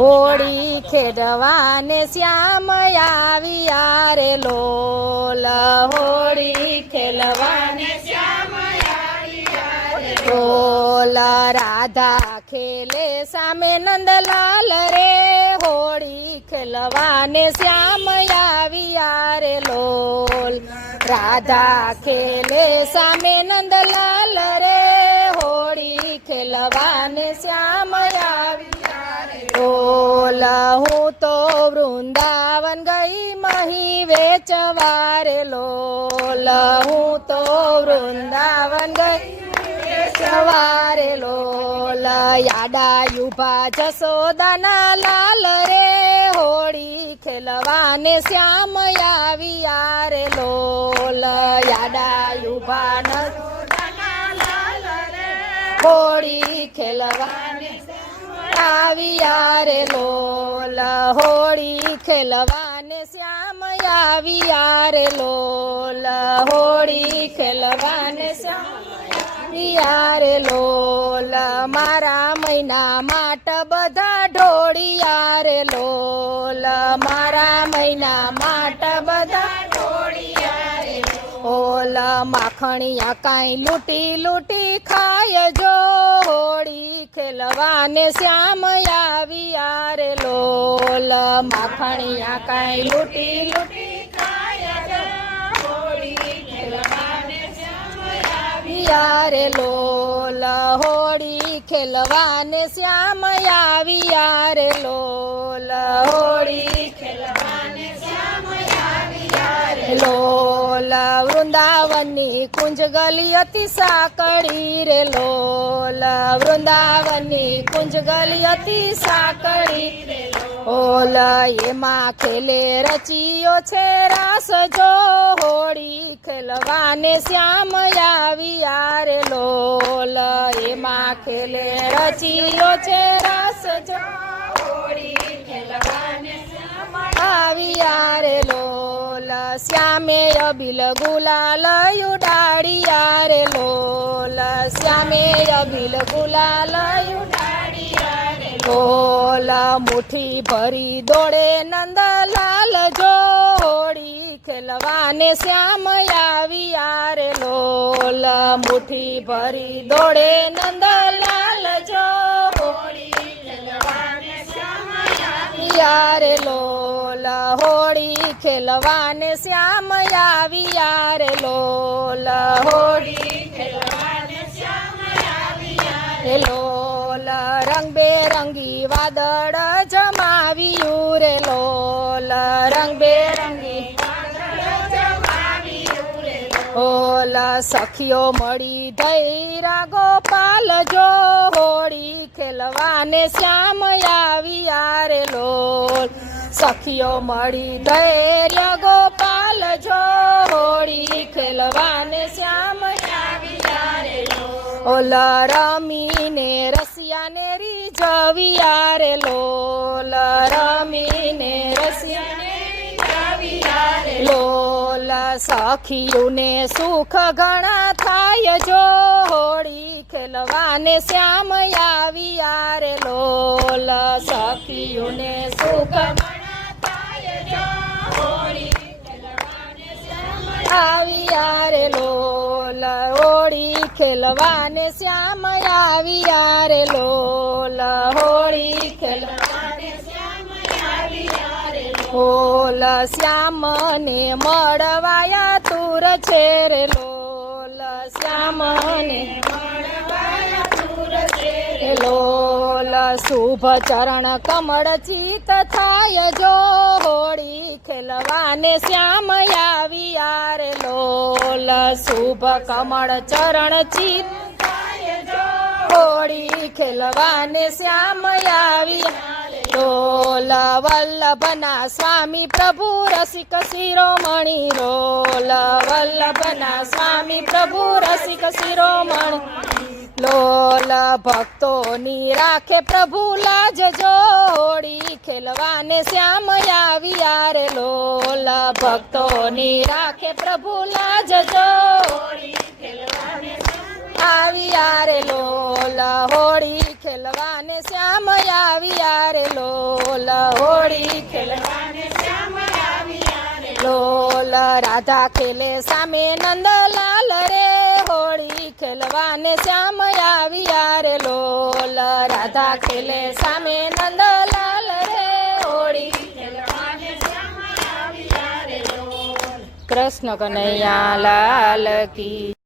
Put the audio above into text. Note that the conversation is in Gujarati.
હોળી ખેડવાને શ્યામ આવ્યા રે લોલ હોળી ખેલવાને શ્યામ આવ્યા રે લોલ રાધા ખેલે સામે નંદલાલ રે હોળી ખેલવાને શ્યામ આવ્યા રે લોલ રાધા ખેલે સામે નંદલાલ રે હોળી ખેલવાને શ્યામ આવ્યા રે લોલ હું તો વૃંદાવન ગઈ મહી વેચવા રે લોલ હું તો વૃંદાવન ગઈ વેચવા રે લોલ યાડાયુભા જસોદાના લાલ રે હોળી ખેલવાને શ્યામ આવ્યા રે લોલ યાડાયુભા જસોદાના લાલ રે હોળી ખેલવાને આવ્યા રે લોલ હોળી ખેલવાને શ્યામ આવ્યા રે લોલ હોળી ખેલવાને શ્યામ આવ્યા રે લોલ મારા મહિના માટ બધા ઢોળિયા રે લોલ મારા મહિના માટ બધા ઢોળિયા રે લોલ માખણિયા કાંઈ લૂંટી લૂંટી ખાય જો હોળી ખેલવાને શ્યામ આવ્યા રે લોલ માખણિયા કાંઈ લૂંટી લૂંટી ખાય જો હોળી ખેલવાને શ્યામ આવ્યા રે લોલ હોળી ખેલવાને શ્યામ આવ્યા રે લોલ હોળી ખેલવાને શ્યામ આવ્યા રે લોલ વૃંદાવનની કુંજ ગલી અતિ સાંકળી રે લોલ વૃંદાવનની કુંજ ગલી અતિ સાંકળી રે લોલ એમાં ખેલે રચિયો છે રાસ જો હોળી ખેલવાને શ્યામ આવ્યા રે લોલ એમાં ખેલે રચિયો છે રાસ જો હોળી ખેલવાને શ્યામ આવ્યા રે લોલ શ્યામે અબિલ ગુલાલ ઉડાડ્યા રે લોલ શ્યામે અબિલ ગુલાલ ઉડાડ્યા રે લોલ મુઠ્ઠી ભરી દોડે નંદલાલ જો હોળી ખેલવાને શ્યામ આવ્યા રે લોલ મુઠ્ઠી ભરી દોડે નંદલાલ જો હોળી ખેલવાને શ્યામ આવ્યા રે લોલ હોળી ખેલવાને શ્યામ આવ્યા રે લોલ હોળી ખેલવાને શ્યામ આવ્યા રે લોલ રંગબેરંગી વાદળ જમાવ્યું રે લોલ રંગબેરંગી વાદળ જમાવ્યું રે લોલ સખીઓ મળી ધૈરા ગોપાલ જો હોળી ખેલવાને શ્યામ આવ્યા રે લોલ સખીઓ મળી ધૈર્ય ગોપાલ જો હોળી ખેલવાને શ્યામ આવ્યા રે લોલ રમીને રસિયાને રીઝવ્યા રે લોલ રમીને રસિયાને રીઝવ્યા રે લોલ સખીઓને સુખ ઘણા થાય જો હોળી ખેલવાને શ્યામ આવ્યા રે લોલ સખીઓને સુખ આવ્યા રે લોલ હોળી ખેલવાને શ્યામ આવ્યા રે લોલ હોળી ખેલવાને શ્યામ આવ્યા રે લોલ શ્યામને મળવાયા તુર છે રે લોલ શ્યામને મળવાયા તુર છે રે લોલ શુભ ચરણ કમળ ચિત થાય જો હોળી ખેલવાને શ્યામ આવ્યા રે લોલ શુભ કમળ ચરણ ચિત થાય જો હોળી ખેલવાને શ્યામ આવ્યા લોલ વલ્લભના સ્વામી પ્રભુ રસિક શિરોમણી રોલ વલ્લભના સ્વામી પ્રભુ રસિક શિરોમણી લોલ ભક્તોની રાખે પ્રભુ લાજ જો હોળી ખેલવાને શ્યામ આવ્યા રે લોલ ભક્તોની રાખે પ્રભુ લાજ જો હોળી ખેલવાને આવ્યા રે લોલ હોળી ખેલવાને શ્યામ આવ્યા રે લોલ લોલ હોળી ખેલવાને શ્યામ આવ્યા રે લોલ રાધા ખેલે સામે નંદલાલ રે હોળી ખેલવાને શ્યામ આવ્યા રે લોલ રાધા ખેલે સામે નંદલાલ રે હોળી ખેલવાને શ્યામ આવ્યા રે લોલ કૃષ્ણ કનૈયા લાલ કી